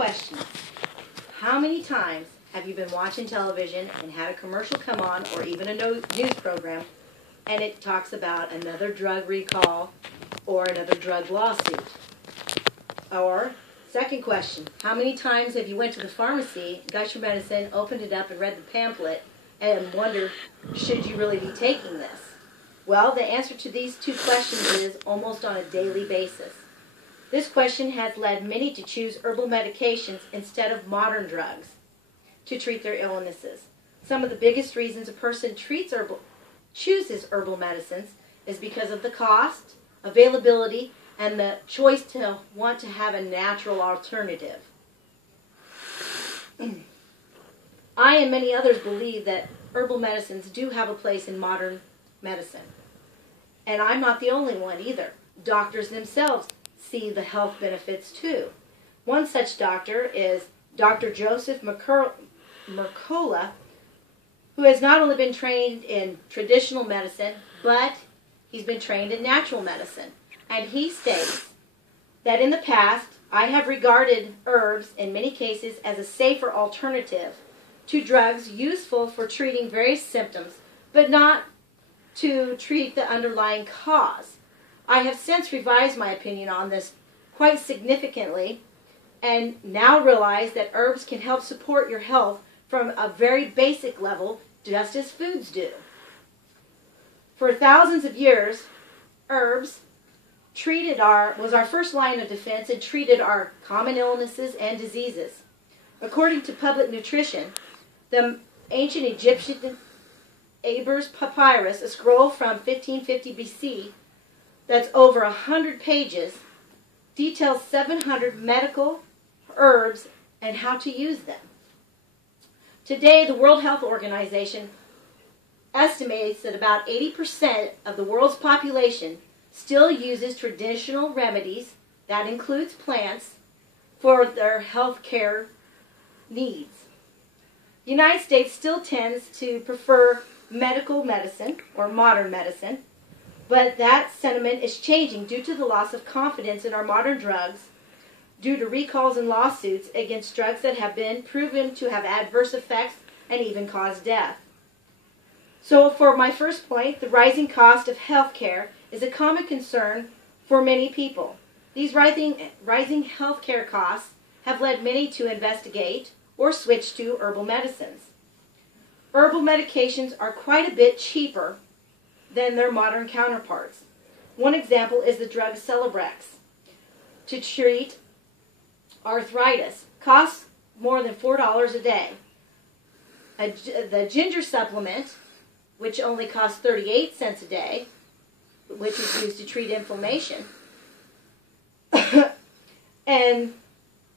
questions. How many times have you been watching television and had a commercial come on, or even a news program, and it talks about another drug recall or another drug lawsuit? Or, second question, how many times have you went to the pharmacy, got your medicine, opened it up and read the pamphlet, and wondered, should you really be taking this? Well, the answer to these two questions is almost on a daily basis. This question has led many to choose herbal medications instead of modern drugs to treat their illnesses. Some of the biggest reasons a person chooses herbal medicines is because of the cost, availability, and the choice to want to have a natural alternative. I and many others believe that herbal medicines do have a place in modern medicine. And I'm not the only one either. Doctors themselves see the health benefits too. One such doctor is Dr. Joseph Mercola, who has not only been trained in traditional medicine, but he's been trained in natural medicine. And he states that in the past, I have regarded herbs in many cases as a safer alternative to drugs useful for treating various symptoms, but not to treat the underlying cause. I have since revised my opinion on this quite significantly and now realize that herbs can help support your health from a very basic level, just as foods do. For thousands of years, herbs was our first line of defense and treated our common illnesses and diseases. According to Public Nutrition, the ancient Egyptian Ebers Papyrus, a scroll from 1550 BC that's over 100 pages, details 700 medical herbs and how to use them. Today, the World Health Organization estimates that about 80% of the world's population still uses traditional remedies, that includes plants, for their health care needs. The United States still tends to prefer medical medicine, or modern medicine, but that sentiment is changing due to the loss of confidence in our modern drugs, due to recalls and lawsuits against drugs that have been proven to have adverse effects and even cause death. So for my first point, the rising cost of health care is a common concern for many people. These rising health care costs have led many to investigate or switch to herbal medicines. Herbal medications are quite a bit cheaper than their modern counterparts. One example is the drug Celebrex to treat arthritis. Costs more than $4 a day. The ginger supplement, which only costs 38 cents a day, which is used to treat inflammation. And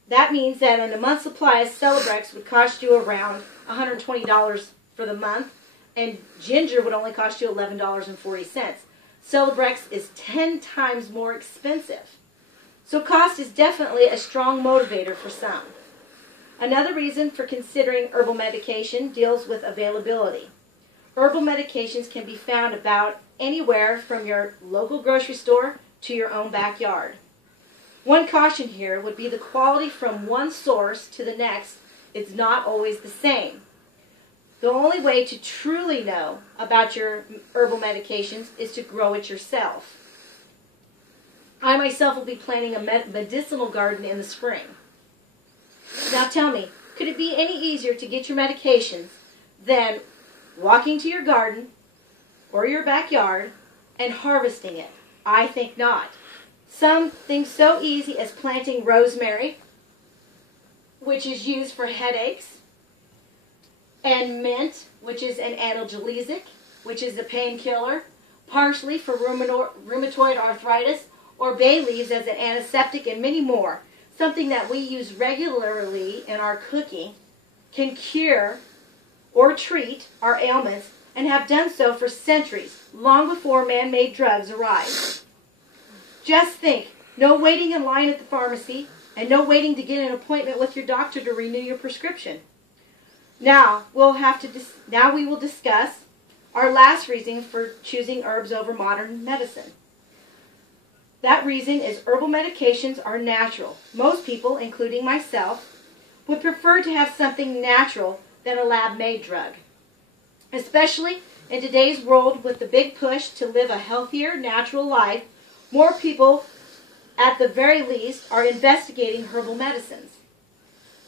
that means that on a month's supply of Celebrex would cost you around $120 for the month, and ginger would only cost you $11.40. Celebrex is 10 times more expensive. So cost is definitely a strong motivator for some. Another reason for considering herbal medication deals with availability. Herbal medications can be found about anywhere from your local grocery store to your own backyard. One caution here would be the quality from one source to the next is not always the same. The only way to truly know about your herbal medications is to grow it yourself. I myself will be planting a medicinal garden in the spring. Now tell me, could it be any easier to get your medications than walking to your garden or your backyard and harvesting it? I think not. Something so easy as planting rosemary, which is used for headaches, and mint, which is an analgesic, which is a painkiller, parsley for rheumatoid arthritis, or bay leaves as an antiseptic, and many more. Something that we use regularly in our cooking can cure or treat our ailments and have done so for centuries, long before man-made drugs arrived. Just think, no waiting in line at the pharmacy and no waiting to get an appointment with your doctor to renew your prescription. Now we will discuss our last reason for choosing herbs over modern medicine. That reason is herbal medications are natural. Most people, including myself, would prefer to have something natural than a lab-made drug. Especially in today's world with the big push to live a healthier, natural life, more people, at the very least, are investigating herbal medicines.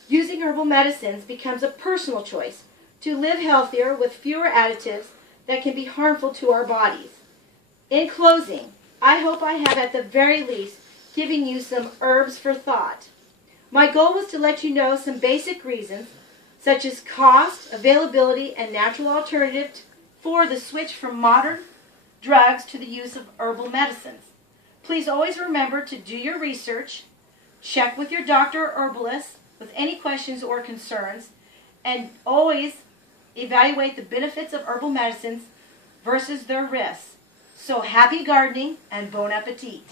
Using herbal medicines becomes a personal choice to live healthier with fewer additives that can be harmful to our bodies. In closing, I hope I have at the very least given you some herbs for thought. My goal was to let you know some basic reasons, such as cost, availability, and natural alternatives for the switch from modern drugs to the use of herbal medicines. Please always remember to do your research, check with your doctor or herbalist with any questions or concerns, and always evaluate the benefits of herbal medicines versus their risks. So happy gardening and bon appetit!